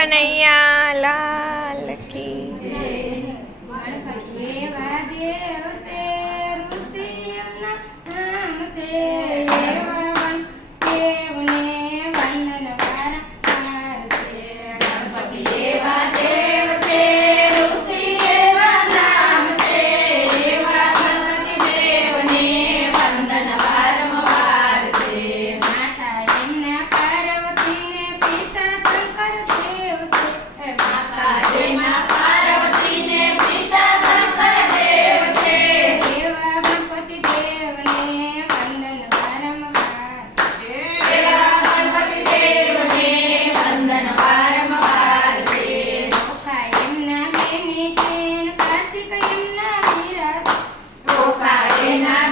Kannaiya Amen.